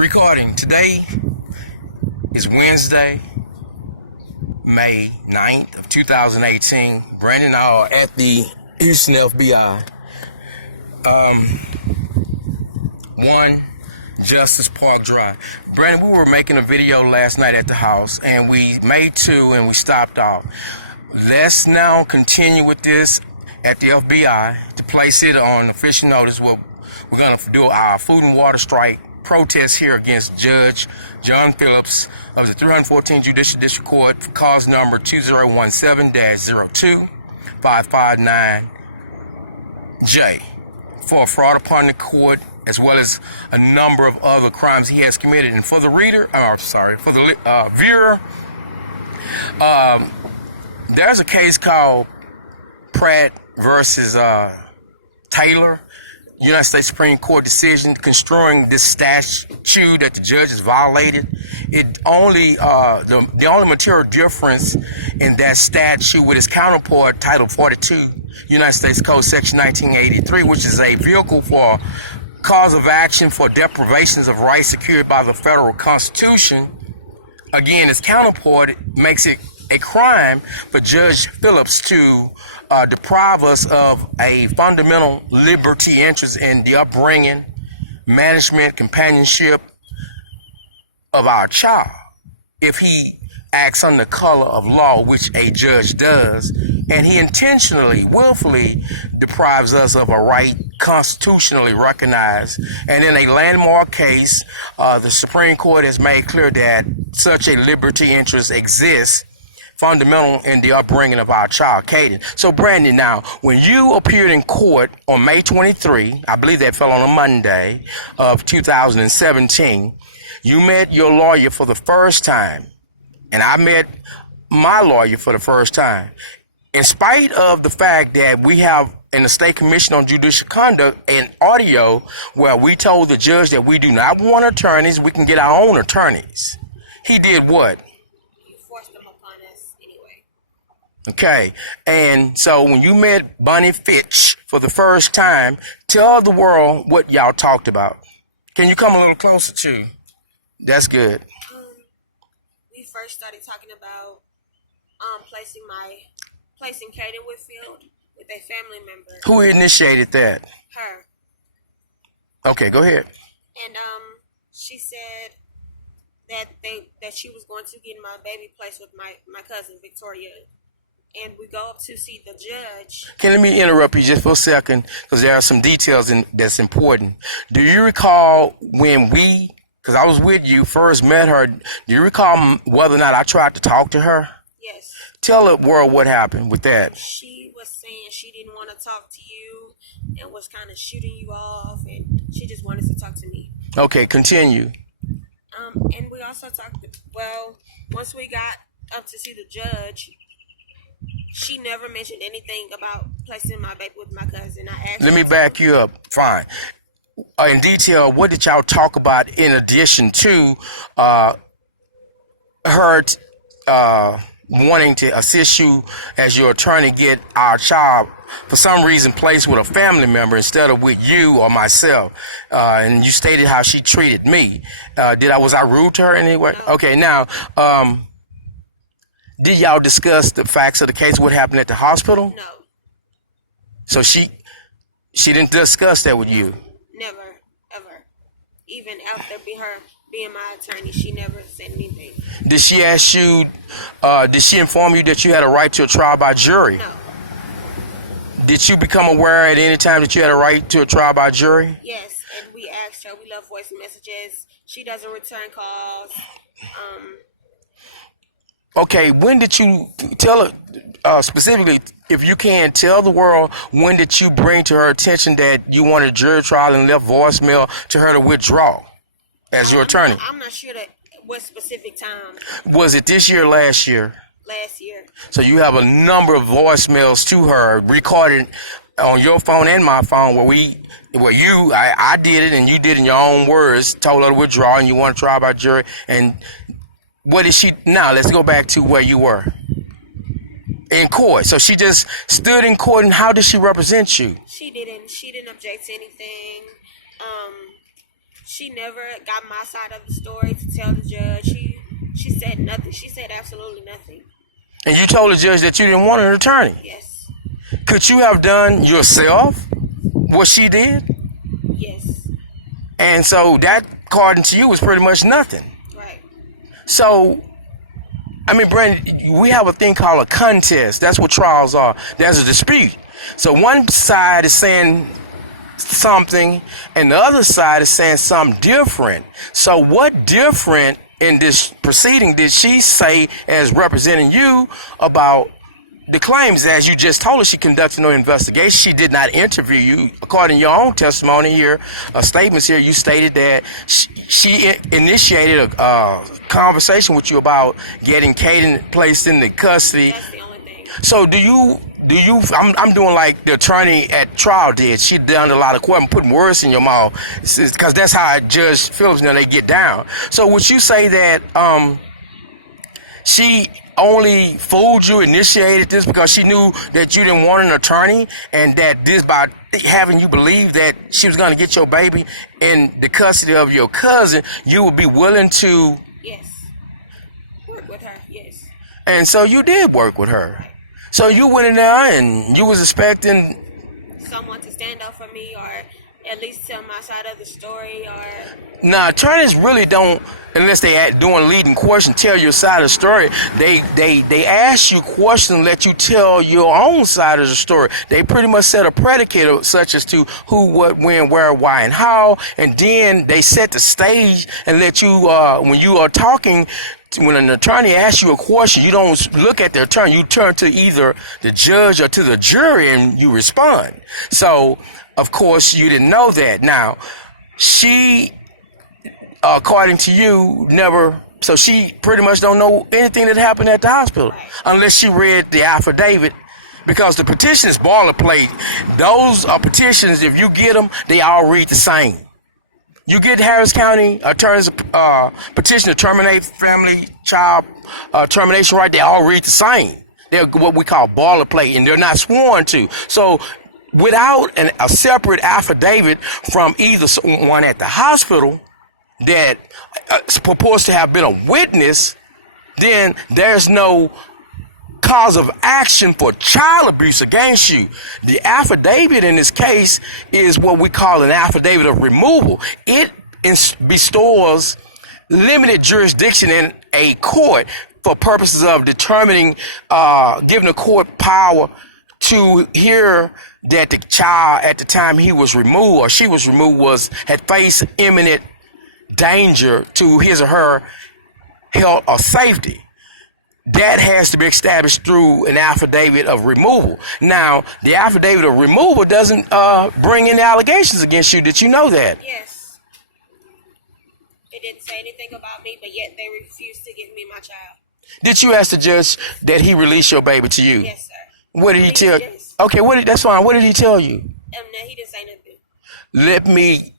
Recording. Today is Wednesday, May 9th of 2018. Brandy and I are at the Houston FBI. 1 Justice Park Drive. Brandy, we were making a video last night at the house, and we made 2 and we stopped off. Let's now continue with this at the FBI to place it on official notice. We're going to do our food and water strike protest here against Judge John Phillips of the 314 Judicial District Court for cause number 2017-02-559J for fraud upon the court, as well as a number of other crimes he has committed. And for the viewer, there's a case called Pratt versus Taylor, United States Supreme Court decision construing this statute that the judge has violated. It only the only material difference in that statute with its counterpart, Title 42, United States Code Section 1983, which is a vehicle for cause of action for deprivations of rights secured by the federal Constitution. Again, its counterpart makes it a crime for Judge Phillips to deprive us of a fundamental liberty interest in the upbringing, management, companionship of our child. If he acts under color of law, which a judge does, and he intentionally, willfully deprives us of a right constitutionally recognized. And in a landmark case, the Supreme Court has made clear that such a liberty interest exists, fundamental in the upbringing of our child, Caden. So, Brandy, now, when you appeared in court on May 23, I believe that fell on a Monday of 2017, you met your lawyer for the first time, and I met my lawyer for the first time. In spite of the fact that we have in the State Commission on Judicial Conduct an audio where we told the judge that we do not want attorneys, we can get our own attorneys. He did what? Okay, and so when you met Bonnie Fitch for the first time, tell the world what y'all talked about. Can you come a little closer to? That's good. We first started talking about placing Caden Whitfield with a family member. Who initiated that? Her. Okay, go ahead. And she said that she was going to get my baby placed with my cousin Victoria. And we go up to see the judge. Let me interrupt you just for a second, because there are some details that's important. Do you recall when because I was with you, first met her, do you recall whether or not I tried to talk to her? Yes. Tell the world what happened with that. She was saying she didn't want to talk to you and was kind of shooting you off, and she just wanted to talk to me. Okay, continue. And we also talked, once we got up to see the judge, she never mentioned anything about placing my baby with my cousin. Let me back you up. Fine. In detail, what did y'all talk about in addition to her wanting to assist you as your attorney get our child, for some reason, placed with a family member instead of with you or myself? And you stated how she treated me. Was I rude to her in any way? No. Okay, now, did y'all discuss the facts of the case, what happened at the hospital? No. So she didn't discuss that with you? Never, ever. Even after her being my attorney, she never said anything. Did she ask you, did she inform you that you had a right to a trial by jury? No. Did you become aware at any time that you had a right to a trial by jury? Yes, and we asked her. We left voice messages. She doesn't return calls. Okay, when did you tell her, specifically, if you can, tell the world, when did you bring to her attention that you wanted a jury trial and left voicemail to her to withdraw as your attorney? I'm not sure what specific time. Was it this year or last year? Last year. So you have a number of voicemails to her recorded on your phone and my phone I did it and you did in your own words, told her to withdraw and you want to try by jury. And what did she, now let's go back to where you were. In court. So she just stood in court, and how did she represent you? She didn't object to anything. She never got my side of the story to tell the judge. She said nothing. She said absolutely nothing. And you told the judge that you didn't want an attorney. Yes. Could you have done yourself what she did? Yes. And so that, according to you, was pretty much nothing. Right. So, I mean, Brandy, we have a thing called a contest. That's what trials are. There's a dispute. So one side is saying something, and the other side is saying something different. So what different in this proceeding did she say as representing you about the claims? As you just told us, she conducted no investigation. She did not interview you. According to your own testimony here, statements here, you stated that she initiated a conversation with you about getting Caden placed in the custody. That's the only thing. So I'm doing like the attorney at trial did. She done a lot of questions, putting words in your mouth, because that's how Judge Phillips, they get down. So would you say that she only fooled you, initiated this because she knew that you didn't want an attorney, and that this, by having you believe that she was going to get your baby in the custody of your cousin, you would be willing to? Yes. Work with her. Yes. And so you did work with her. So you went in there and you was expecting someone to stand up for me, or at least tell my side of the story, or... Now, attorneys really don't, unless they doing leading question, tell your side of the story. They ask you questions, let you tell your own side of the story. They pretty much set a predicate such as to who, what, when, where, why, and how, and then they set the stage and let you, when you are talking, when an attorney asks you a question, you don't look at the attorney. You turn to either the judge or to the jury and you respond. So, of course, you didn't know that. Now, she, according to you, never... So she pretty much don't know anything that happened at the hospital unless she read the affidavit, because the petition is boilerplate. Those are petitions, if you get them, they all read the same. You get Harris County Attorney's petition to terminate family child termination right, they all read the same. They're what we call boilerplate, and they're not sworn to. So without a separate affidavit from either someone at the hospital that purports to have been a witness, then there's no cause of action for child abuse against you. The affidavit in this case is what we call an affidavit of removal. It bestows limited jurisdiction in a court for purposes of determining, giving the court power to hear that the child at the time he was removed or she was removed had faced imminent danger to his or her health or safety. That has to be established through an affidavit of removal. Now, the affidavit of removal doesn't bring any allegations against you. Did you know that? Yes. It didn't say anything about me, but yet they refused to give me my child. Did you ask the judge that he release your baby to you? Yes, sir. What did he tell you? Yes. Okay, that's fine. What did he tell you? No, he didn't say nothing.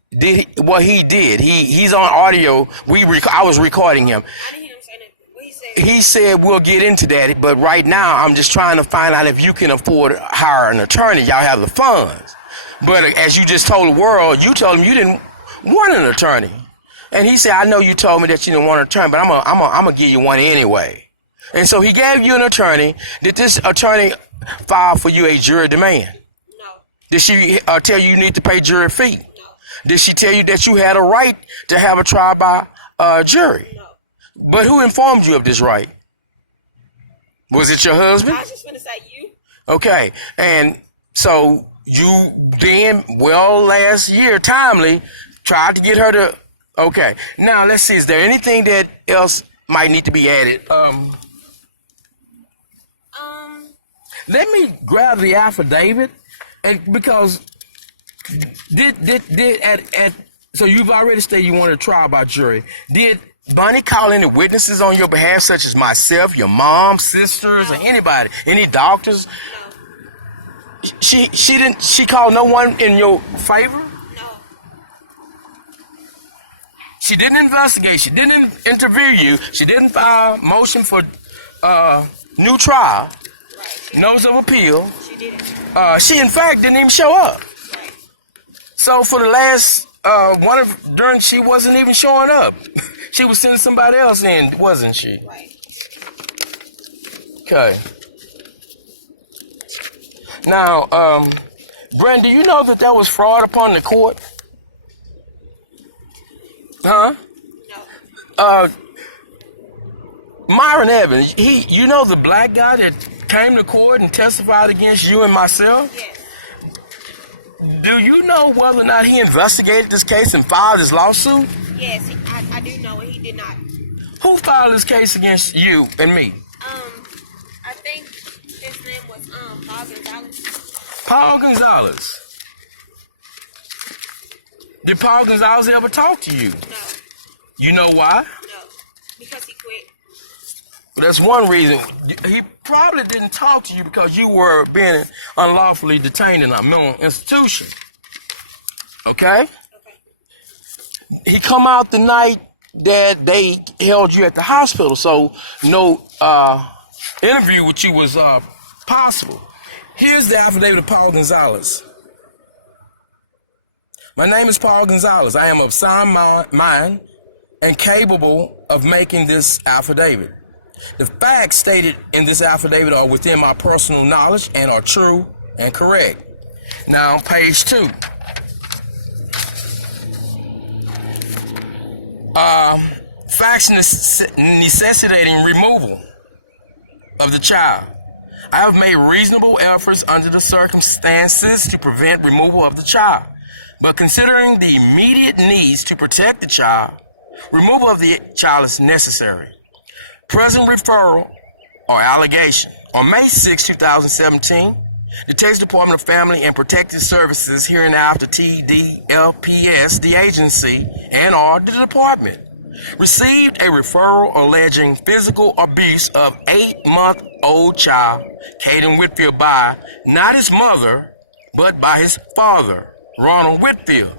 He did. He's on audio. I was recording him. I didn't hear him say nothing. What he said? He said we'll get into that, but right now I'm just trying to find out if you can afford to hire an attorney. Y'all have the funds. But as you just told the world, you told him you didn't want an attorney. And he said, I know you told me that you didn't want an attorney, but I'm gonna give you one anyway. And so he gave you an attorney. Did this attorney file for you a jury demand? No. Did she tell you need to pay jury fee? No. Did she tell you that you had a right to have a trial by jury? No. But who informed you of this right? Was it your husband? I was just going to say you. Okay. And so you then, last year, timely, tried to get her to... Okay. Now, let's see. Is there anything that else might need to be added? Let me grab the affidavit, and because so you've already stated you want a trial by jury. Did Bonnie call any witnesses on your behalf, such as myself, your mom, sisters, or anybody, any doctors? No. She didn't. She called no one in your favor. No. She didn't investigate. She didn't interview you. She didn't file a motion for new trial. Right. Notice of appeal. She didn't. She in fact didn't even show up. Right. So for the last she wasn't even showing up. She was sending somebody else in, wasn't she? Right. Okay. Now, Brandy, you know that was fraud upon the court? Huh? No. Myron Evans, you know the black guy that came to court and testified against you and myself? Yes. Do you know whether or not he investigated this case and filed his lawsuit? Yes, I do know it. He did not. Who filed this case against you and me? I think his name was Paul Gonzalez. Paul Gonzalez. Did Paul Gonzalez ever talk to you? No. You know why? No. Because he quit. That's one reason. He probably didn't talk to you because you were being unlawfully detained in a mental institution. Okay? Okay. He come out the night that they held you at the hospital, so no interview with you was possible. Here's the affidavit of Paul Gonzalez. My name is Paul Gonzalez. I am of sound mind and capable of making this affidavit. The facts stated in this affidavit are within my personal knowledge and are true and correct. Now, page 2. Facts necessitating removal of the child. I have made reasonable efforts under the circumstances to prevent removal of the child. But considering the immediate needs to protect the child, removal of the child is necessary. Present referral or allegation. On May 6, 2017, the Texas Department of Family and Protective Services, hereinafter TDLPS, the agency, and/or the department, received a referral alleging physical abuse of 8-month-old child, Caden Whitfield, by not his mother, but by his father, Ronald Whitfield.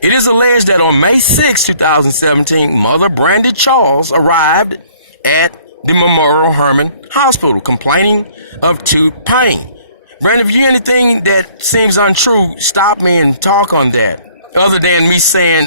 It is alleged that on May 6, 2017, Mother Brandy Charles arrived at the Memorial Hermann Hospital complaining of tooth pain. Brandy, if you hear anything that seems untrue, stop me and talk on that. Other than me saying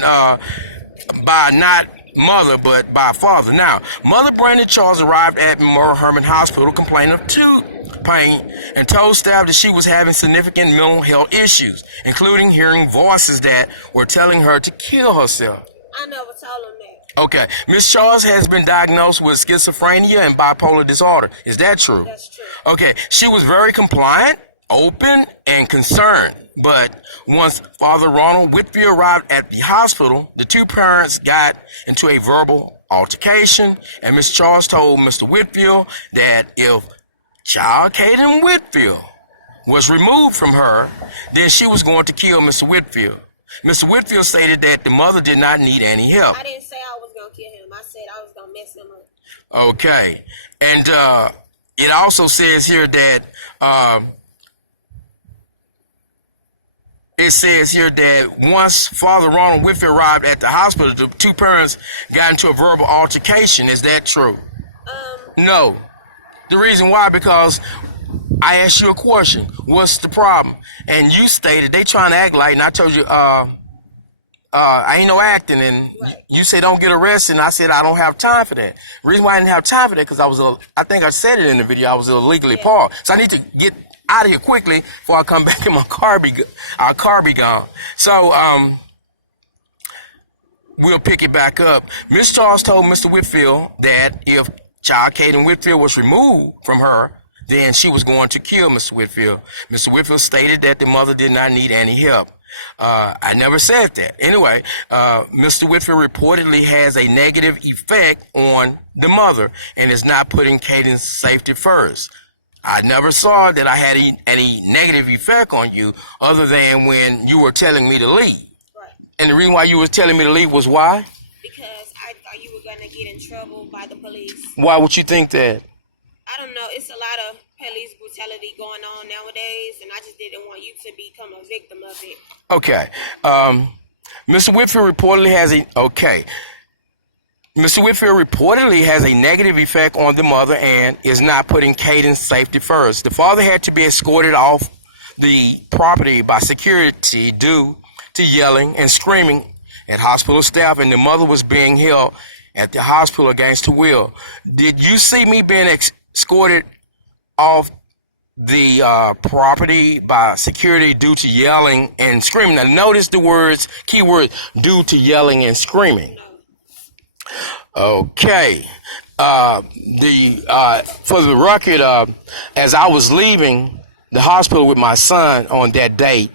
by not mother, but by father. Now, Mother Brandy Charles arrived at Memorial Hermann Hospital complaining of tooth pain and told staff that she was having significant mental health issues, including hearing voices that were telling her to kill herself. I never told him that. Okay. Ms. Charles has been diagnosed with schizophrenia and bipolar disorder. Is that true? That's true. Okay. She was very compliant, open, and concerned. But once Father Ronald Whitfield arrived at the hospital, the two parents got into a verbal altercation, and Ms. Charles told Mr. Whitfield that if child Caden Whitfield was removed from her, then she was going to kill Mr. Whitfield. Mr. Whitfield stated that the mother did not need any help. I didn't say I was going to kill him. I said I was going to mess him up. Okay. And it also says here that once Father Ronald Whitfield arrived at the hospital, the two parents got into a verbal altercation. Is that true? No. The reason why, because I asked you a question. What's the problem? And you stated they trying to act like, and I told you, I ain't no acting, and right. You said don't get arrested, and I said I don't have time for that. The reason why I didn't have time for that, because I think I said it in the video, I was illegally parked. So I need to get out of here quickly before I come back and our car be gone. So, we'll pick it back up. Miss Charles told Mr. Whitfield that if child Caden Whitfield was removed from her, then she was going to kill Mr. Whitfield. Mr. Whitfield stated that the mother did not need any help. I never said that. Anyway, Mr. Whitfield reportedly has a negative effect on the mother and is not putting Caden's safety first. I never saw that I had any negative effect on you other than when you were telling me to leave. Right. And the reason why you was telling me to leave was why? Because I thought you were going to get in trouble by the police. Why would you think that? I don't know. It's a lot of police brutality going on nowadays, and I just didn't want you to become a victim of it. Okay. Mr. Whitfield reportedly has a negative effect on the mother and is not putting Caden's safety first. The father had to be escorted off the property by security due to yelling and screaming at hospital staff, and the mother was being held at the hospital against her will. Did you see me being escorted off the property by security due to yelling and screaming? Now notice the words, keyword, due to yelling and screaming. Okay. For the record, as I was leaving the hospital with my son on that date,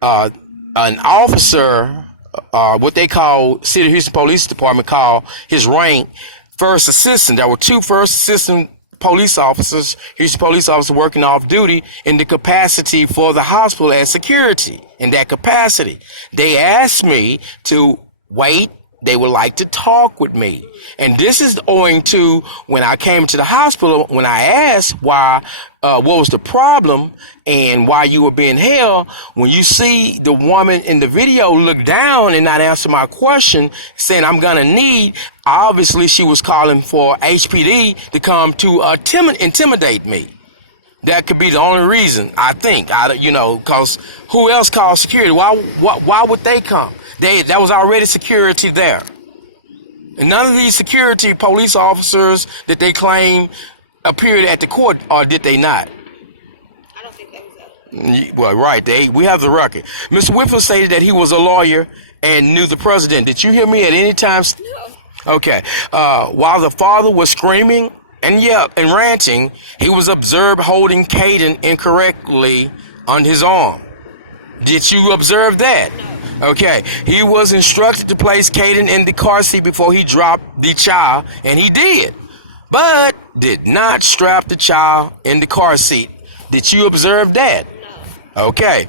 an officer, what they call City of Houston Police Department call his rank first assistant. There were two first assistant police officers, Houston police officers working off duty in the capacity for the hospital as security. In that capacity, they asked me to wait. They would like to talk with me. And this is owing to when I came to the hospital, when I asked why, what was the problem and why you were being held. When you see the woman in the video look down and not answer my question, saying I'm going to need, obviously she was calling for HPD to come to intimidate me. That could be the only reason, I think. Because who else called security? Why would they come? That was already security there. And none of these security police officers that they claim appeared at the court, or did they not? I don't think that was that. Well, right. We have the record. Mr. Whitfield stated that he was a lawyer and knew the president. Did you hear me at any time? No. Okay. While the father was screaming and ranting, he was observed holding Caden incorrectly on his arm. Did you observe that? No. Okay, he was instructed to place Caden in the car seat before he dropped the child, and he did, but did not strap the child in the car seat. Did you observe that? No. Okay,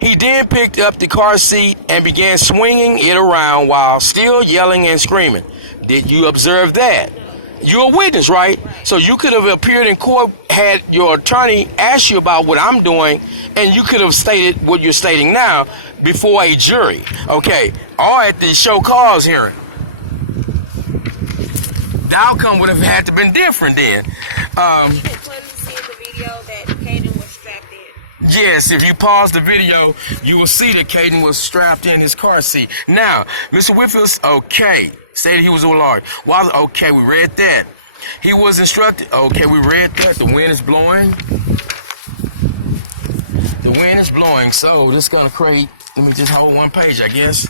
he then picked up the car seat and began swinging it around while still yelling and screaming. Did you observe that? No. You're a witness, right? So you could have appeared in court, had your attorney ask you about what I'm doing, and you could have stated what you're stating now before a jury. Okay, or at the show cause hearing. The outcome would have had to been different then. You can clearly see in the video that Caden was strapped in. Yes, if you pause the video, you will see that Caden was strapped in his car seat. Now, Mr. Whitfield, stated he was a lawyer. Okay, we read that. He was instructed. Okay, we read that. The wind is blowing. The wind is blowing. So this is going to create, let me just hold one page, I guess.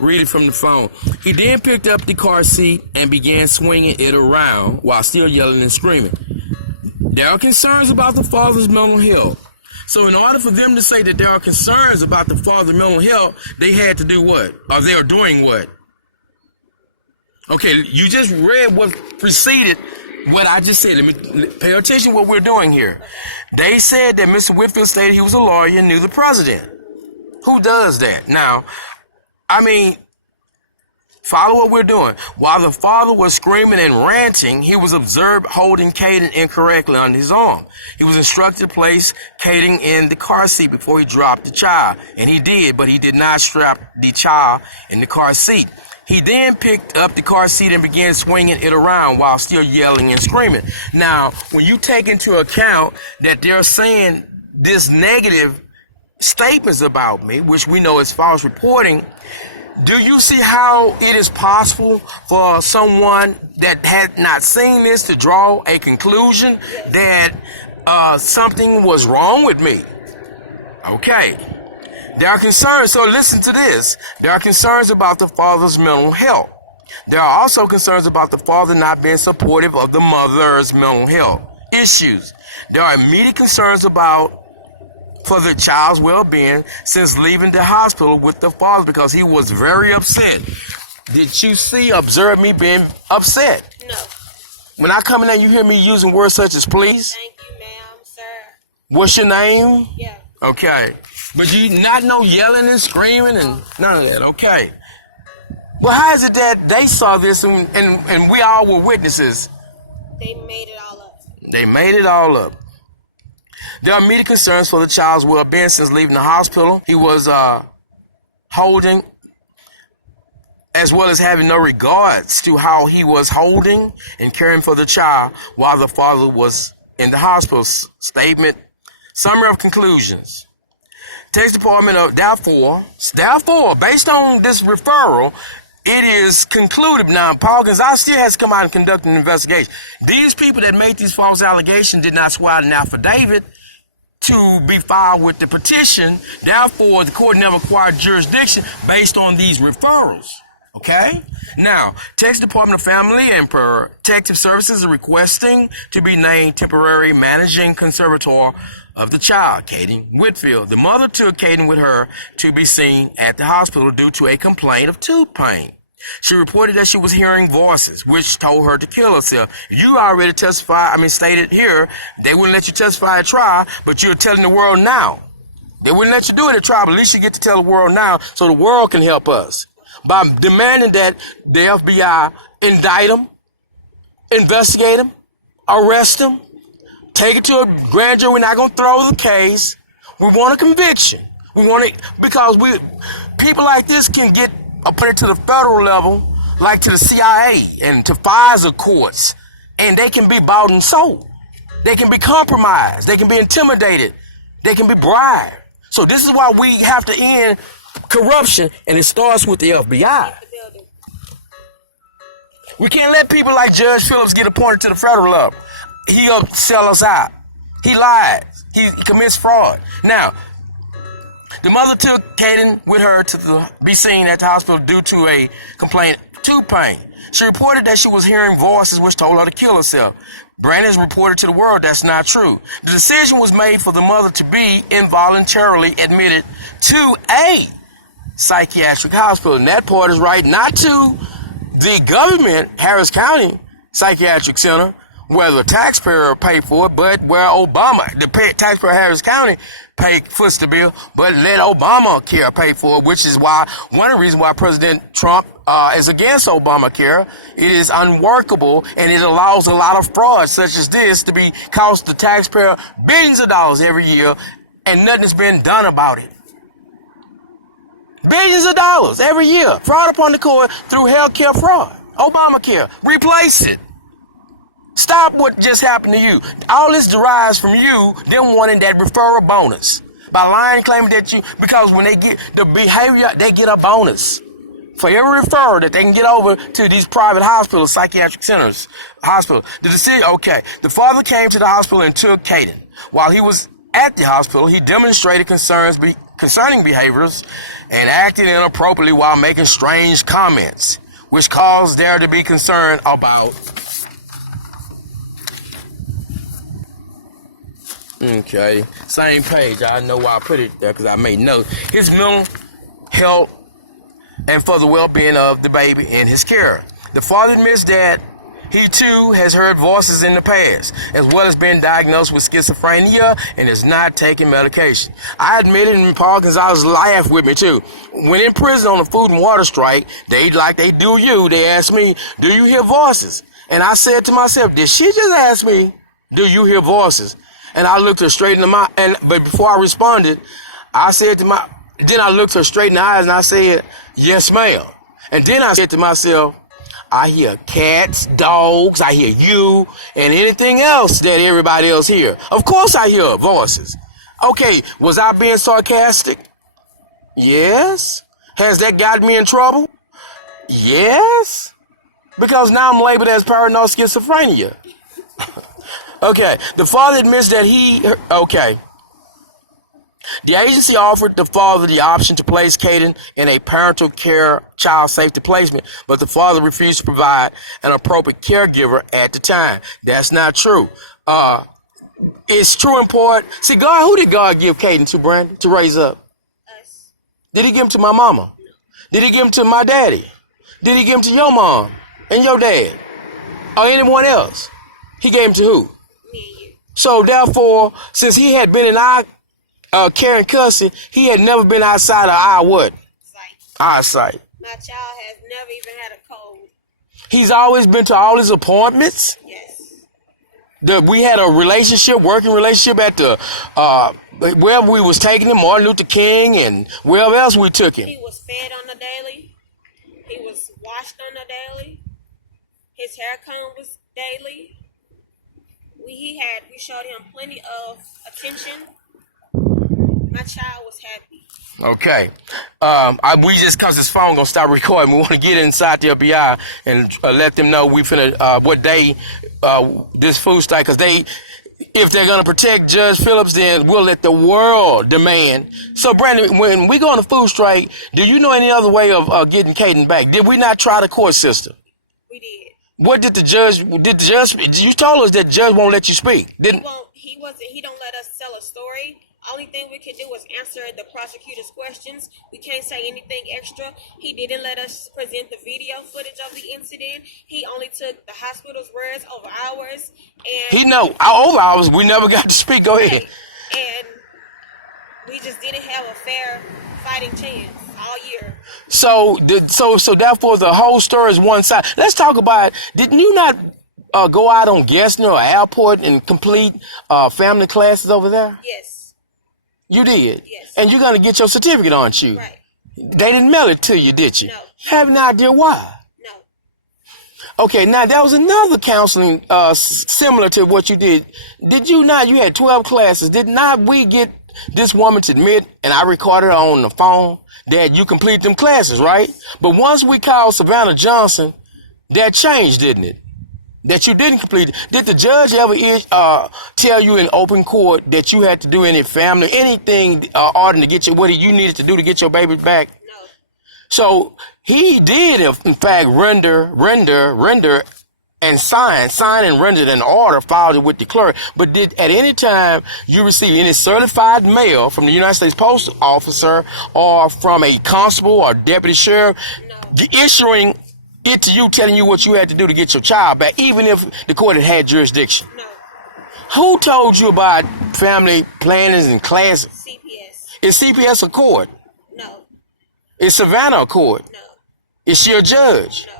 Read it from the phone. He then picked up the car seat and began swinging it around while still yelling and screaming. There are concerns about the father's mental health. So in order for them to say that there are concerns about the father's mental health, they had to do what? Or they are doing what? Okay, you just read what preceded what I just said. Let me pay attention to what we're doing here. They said that Mr. Whitfield stated he was a lawyer and knew the president. Who does that? Now, follow what we're doing. While the father was screaming and ranting, he was observed holding Caden incorrectly on his arm. He was instructed to place Caden in the car seat before he dropped the child. And he did, but he did not strap the child in the car seat. He then picked up the car seat and began swinging it around while still yelling and screaming. Now, when you take into account that they're saying this negative statements about me, which we know is false reporting, do you see how it is possible for someone that had not seen this to draw a conclusion that something was wrong with me? Okay. There are concerns, so listen to this. There are concerns about the father's mental health. There are also concerns about the father not being supportive of the mother's mental health issues. There are immediate concerns for the child's well-being since leaving the hospital with the father because he was very upset. Did you observe me being upset? No. When I come in there, you hear me using words such as please? Thank you, ma'am, sir. What's your name? Yeah. Okay. But you not no yelling and screaming and none of that, okay. Well, how is it that they saw this and we all were witnesses? They made it all up. They made it all up. There are immediate concerns for the child's well-being since leaving the hospital. He was holding, as well as having no regards to how he was holding and caring for the child while the father was in the hospital. Statement Summary of conclusions. Texas Department of therefore, based on this referral, it is concluded now. Paul Gonzalez still has to come out and conduct an investigation. These people that made these false allegations did not swear out an affidavit to be filed with the petition. Therefore, the court never acquired jurisdiction based on these referrals. Okay? Now, Texas Department of Family and Protective Services is requesting to be named temporary managing conservator of the child, Kaden Whitfield. The mother took Kaden with her to be seen at the hospital due to a complaint of tooth pain. She reported that she was hearing voices, which told her to kill herself. You already stated here, they wouldn't let you testify at trial, but you're telling the world now. They wouldn't let you do it at trial, but at least you get to tell the world now so the world can help us. By demanding that the FBI indict them, investigate them, arrest them, take it to a grand jury. We're not going to throw the case. We want a conviction. We want it because people like this can get put it to the federal level, like to the CIA and to FISA courts, and they can be bought and sold. They can be compromised. They can be intimidated. They can be bribed. So this is why we have to end corruption, and it starts with the FBI. We can't let people like Judge Phillips get appointed to the federal level. He'll sell us out. He lies. He commits fraud. Now, the mother took Kaden with her to be seen at the hospital due to a complaint of tooth pain. She reported that she was hearing voices which told her to kill herself. Brandy has reported to the world that's not true. The decision was made for the mother to be involuntarily admitted to a psychiatric hospital. And that part is right, not to the government, Harris County Psychiatric Center, where the taxpayer paid for it, but where the taxpayer of Harris County foots the bill, but let Obamacare pay for it, which is one of the reasons why President Trump is against Obamacare. It is unworkable, and it allows a lot of fraud such as this to cost the taxpayer billions of dollars every year, and nothing's been done about it. Billions of dollars every year. Fraud upon the court through healthcare fraud. Obamacare. Replace it. Stop what just happened to you. All this derives from you, them wanting that referral bonus. By lying, claiming that because when they get the behavior, they get a bonus. For every referral that they can get over to these private hospitals, psychiatric centers, hospital. The decision, the father came to the hospital and took Kaden. While he was at the hospital, he demonstrated concerning behaviors and acted inappropriately while making strange comments, which caused there to be concern about. Okay, same page. I know why I put it there because I made notes. His mental health and for the well-being of the baby and his care. The father admits that he too has heard voices in the past, as well as been diagnosed with schizophrenia and is not taking medication. I admit it, and Paul Gonzalez laughed with me too. When in prison on a food and water strike, they asked me, do you hear voices? And I said to myself, did she just ask me, do you hear voices? And I looked her straight in the eye, but before I responded, then I looked her straight in the eyes and I said, yes, ma'am. And then I said to myself, I hear cats, dogs, I hear you, and anything else that everybody else hear. Of course I hear voices. Okay, was I being sarcastic? Yes. Has that got me in trouble? Yes. Because now I'm labeled as paranoid schizophrenia. Okay, the father admits that the agency offered the father the option to place Kaden in a parental care child safety placement, but the father refused to provide an appropriate caregiver at the time. That's not true. It's true in part. See, who did God give Kaden to, Brandy, to raise up? Us. Did he give him to my mama? Did he give him to my daddy? Did he give him to your mom and your dad? Or anyone else? He gave him to who? Me and you. So therefore, since he had been in our care and custody, he had never been outside of our what? Our sight. My child has never even had a cold. He's always been to all his appointments. Yes. We had a working relationship at the wherever we was taking him, Martin Luther King and wherever else we took him. He was fed on the daily. He was washed on the daily. His hair comb was daily. We showed him plenty of attention. My child was happy. Okay. We just, cause this phone gonna stop recording, we want to get inside the FBI and let them know we finna what day this food strike, cause if they're gonna protect Judge Phillips, then we'll let the world demand. So, Brandy, when we go on a food strike, do you know any other way of getting Caden back? Did we not try the court system? We did. What did the judge? You told us that judge won't let you speak. He don't let us tell a story. Only thing we could do was answer the prosecutor's questions. We can't say anything extra. He didn't let us present the video footage of the incident. He only took the hospital's words over ours. And over ours. We never got to speak. Go ahead. And we just didn't have a fair fighting chance all year. So therefore, the whole story is one side. Let's talk about. Didn't you not go out on Gessner or Airport and complete family classes over there? Yes. You did? Yes. And you're going to get your certificate, aren't you? Right. They didn't mail it to you, did you? No. You have an idea why? No. Okay, now that was another counseling similar to what you did. Did you not? You had 12 classes. Did not we get this woman to admit, and I recorded her on the phone, that you completed them classes, right? But once we called Savannah Johnson, that changed, didn't it? That you didn't complete it. Did the judge ever tell you in open court that you had to do any family, anything order to get what you needed to do to get your baby back? No. So he did, in fact, render and sign and rendered an order filed with the clerk. But did at any time you receive any certified mail from the United States Postal Officer or from a constable or deputy sheriff issuing it to you, telling you what you had to do to get your child back, even if the court had jurisdiction? No. Who told you about family plannings and classes? CPS. Is CPS a court? No. Is Savannah a court? No. Is she a judge? No.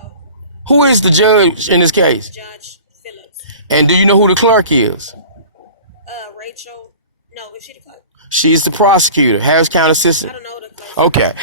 Who is the judge in this case? Judge Phillips. And do you know who the clerk is? Rachel. No, is she the clerk? She's the prosecutor, Harris County Assistant. I don't know the clerk. Okay.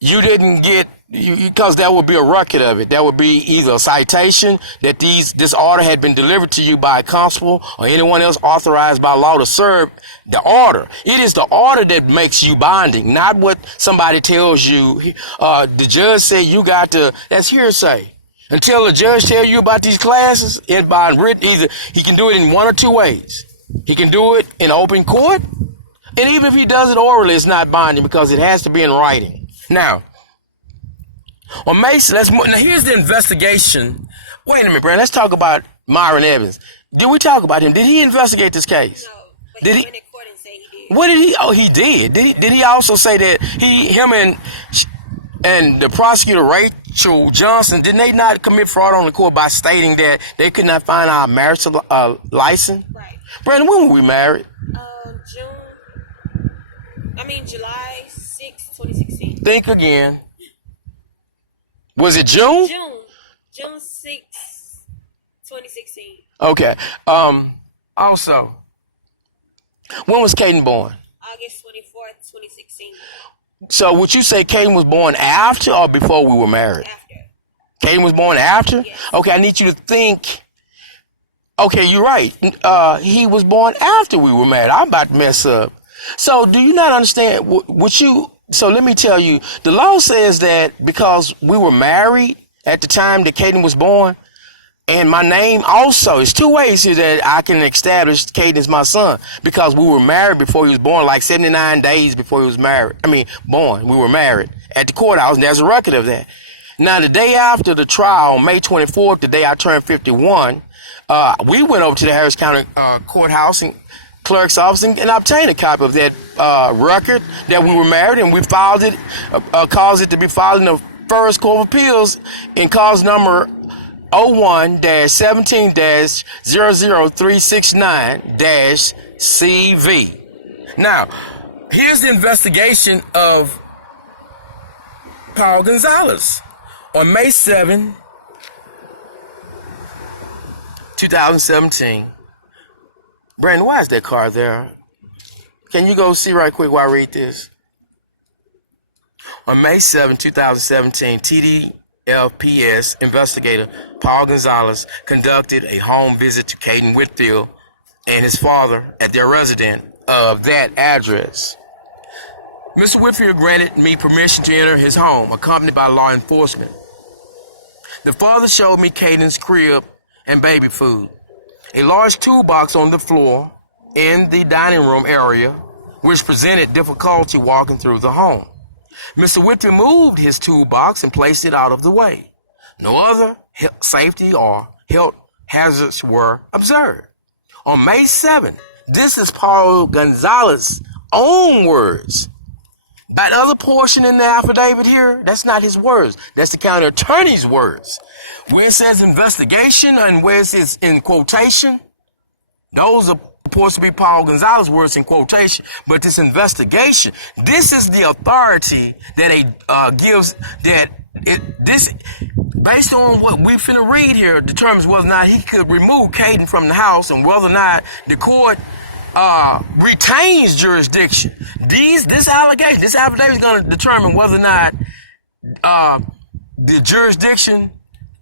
You didn't get, because that would be a record of it. That would be either a citation that this order had been delivered to you by a constable or anyone else authorized by law to serve the order. It is the order that makes you binding, not what somebody tells you. The judge said you got to, that's hearsay. Until the judge tell you about these classes, and by written, either he can do it in one or two ways. He can do it in open court, and even if he does it orally, it's not binding because it has to be in writing. Now, on Mason, now here's the investigation. Wait a minute, Brandon. Let's talk about Myron Evans. Did we talk about him? Did he investigate this case? No, but he went in court and said he did. What did he? Oh, he did. Did he also say that him and the prosecutor Rachel Johnson, didn't they not commit fraud on the court by stating that they could not find our marriage license? Right. Brandon, when were we married? July 6, 2016. Think again. Was it June? June 6, 2016. Okay. Also, when was Caden born? August 24th, 2016. So would you say Caden was born after or before we were married? After. Caden was born after? Yes. Okay, I need you to think. Okay, you're right. He was born after we were married. I'm about to mess up. So do you not understand so let me tell you, the law says that because we were married at the time that Caden was born, and my name also, it's two ways here that I can establish Caden is my son, because we were married before he was born, like 79 days before he was born. We were married at the courthouse, and there's a record of that. Now, the day after the trial, May 24th, the day I turned 51, we went over to the Harris County courthouse and clerk's office and obtained a copy of that record that we were married, and we filed it, caused it to be filed in the First Court of Appeals in cause number 01-17-00369-CV. Now, here's the investigation of Paul Gonzalez. On May 7, 2017, Brandon, why is that car there? Can you go see right quick while I read this? On May 7, 2017, TDLPS investigator Paul Gonzalez conducted a home visit to Caden Whitfield and his father at their residence of that address. Mr. Whitfield granted me permission to enter his home, accompanied by law enforcement. The father showed me Caden's crib and baby food. A large toolbox on the floor in the dining room area, which presented difficulty walking through the home. Mr. Whitfield moved his toolbox and placed it out of the way. No other safety or health hazards were observed. On May 7th, this is Paul Gonzalez's own words. That other portion in the affidavit here, that's not his words. That's the county attorney's words. Where it says investigation and where it says in quotation, those are supposed to be Paul Gonzalez's words in quotation. But this investigation, this is the authority that gives, this, based on what we finna read here, determines whether or not he could remove Caden from the house and whether or not the court retains jurisdiction. This affidavit is going to determine whether or not the jurisdiction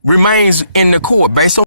remains in the court based on